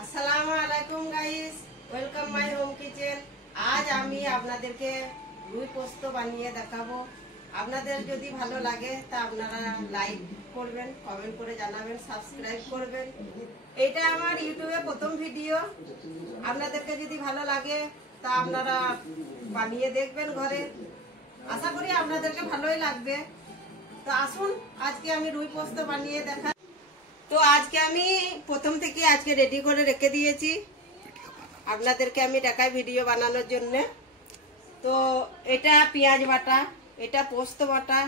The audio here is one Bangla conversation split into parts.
আসসালামুয়ালাইকুম guys, welcome my home kitchen. আজ আমি আপনাদেরকে রুই পোস্ত বানিয়ে দেখাবো। আপনাদের যদি ভালো লাগে তা আপনারা লাইক করবেন, কমেন্ট করে জানাবেন, সাবস্ক্রাইব করবেন। এটা আমার ইউটিউবে প্রথম ভিডিও। আপনাদেরকে যদি ভালো লাগে তা আপনারা বানিয়ে দেখবেন ঘরে। আশা করি আপনাদেরকে ভালোই লাগবে। তো আসুন আজকে আমি রুই পোস্ত বানিয়ে দেখাই। তো আজকে আমি প্রথম থেকে আজকে রেডি করে রেখে দিয়েছি, আপনাদেরকে আমি দেখাই ভিডিও বানানোর জন্য। তো এটা পেঁয়াজ বাটা, এটা পোস্ত বাটা,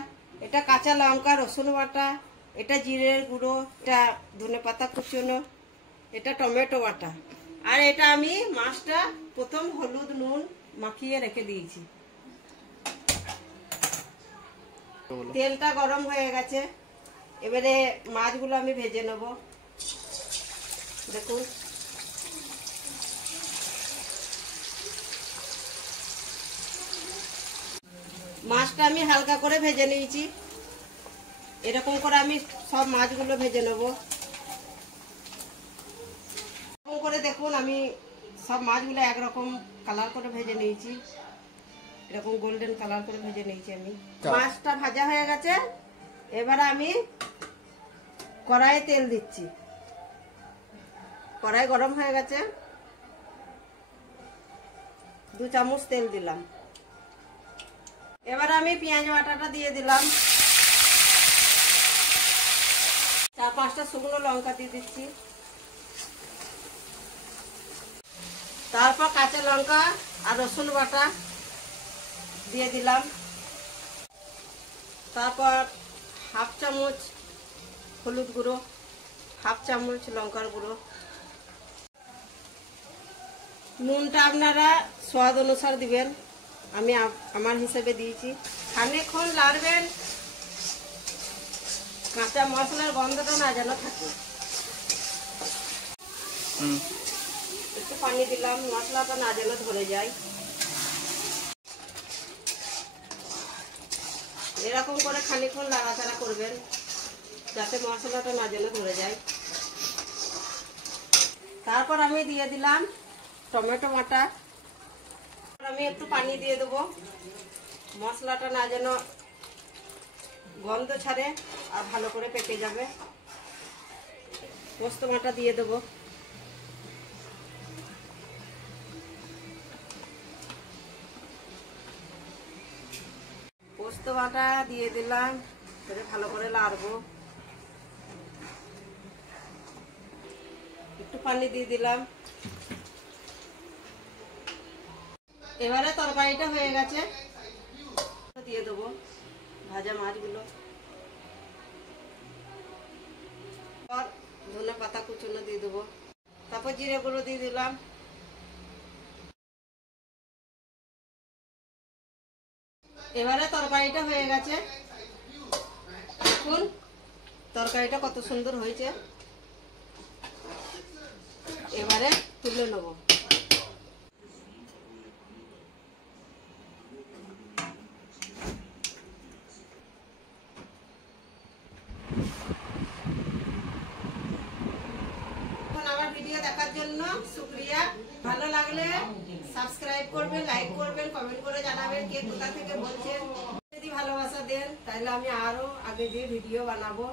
এটা কাঁচা লঙ্কা রসুন বাটা, এটা জিরের গুঁড়ো, এটা ধনেপাতা কুচনো, এটা টমেটো বাটা, আর এটা আমি মাছটা প্রথম হলুদ নুন মাখিয়ে রেখে দিয়েছি। তেলটা গরম হয়ে গেছে, এবারে মাছগুলো আমি ভেজে নেব। দেখুন মাছটা আমি হালকা করে ভেজে নিয়েছি। এরকম করে আমি সব মাছগুলো ভেজে নেব। এরকম করে দেখুন আমি সব মাছগুলো একরকম কালার করে ভেজে নিয়েছি, এরকম গোল্ডেন কালার করে ভেজে নিয়েছি আমি। মাছটা ভাজা হয়ে গেছে, এবার আমি কড়াইয়ে তেল দিচ্ছি। কড়াই গরম হয়ে গেছে, 2 চামচ তেল দিলাম। এবার আমি পেঁয়াজ বাটাটা দিয়ে দিলাম, 4-5টা শুকনো লঙ্কা দিয়ে দিচ্ছি। তারপর কাঁচা লঙ্কা আর রসুন বাটা দিয়ে দিলাম। তারপর 1/2 চামচ হলুদ গুঁড়ো, 1/2 চামচ লঙ্কার গুঁড়ো। নুনটা আপনারা স্বাদ অনুসার দিবেন, আমি আমার হিসেবে দিয়েছি। খানিকক্ষণ নাড়বেন, কাঁচা মশলার গন্ধটা না যেন থাকে। একটু পানি দিলাম, মশলাটা না যেন ধরে যায়। এরকম করে খানিকক্ষণ নাড়াচাড়া করবেন যাতে মশলাটা না যেন ধরে যায়। তারপর আমি দিয়ে দিলাম টমেটো বাটা। আমি একটু পানি দিয়ে দেবো, মশলাটা না যেন গন্ধ ছাড়ে আর ভালো করে পেকে যাবে। পোস্ত বাটা দিয়ে দেবো। পোস্ত বাটা দিয়ে দিলাম, ভালো করে নাড়বো। একটু পানি দিয়ে দিলাম। এবারে তরকারিটা হয়ে গেছে, দিয়ে দেবো ভাজা মাছগুলো। আর ধনেপাতা কুচনো দিয়ে দেবো, তারপর জিরে গুঁড়ো দিয়ে দিলাম। এবারে তরকারিটা হয়ে গেছে, দেখুন তরকারিটা কত সুন্দর হয়েছে। এবারে তুলে নেব। আমার ভিডিও দেখার জন্য শুকরিয়া। ভালো লাগলে সাবস্ক্রাইব করবেন, লাইক করবেন, কমেন্ট করে জানাবেন কে কোথা থেকে বলছেন। যদি ভালোবাসা দেন তাহলে আমি আরো আগে যে ভিডিও বানাবো।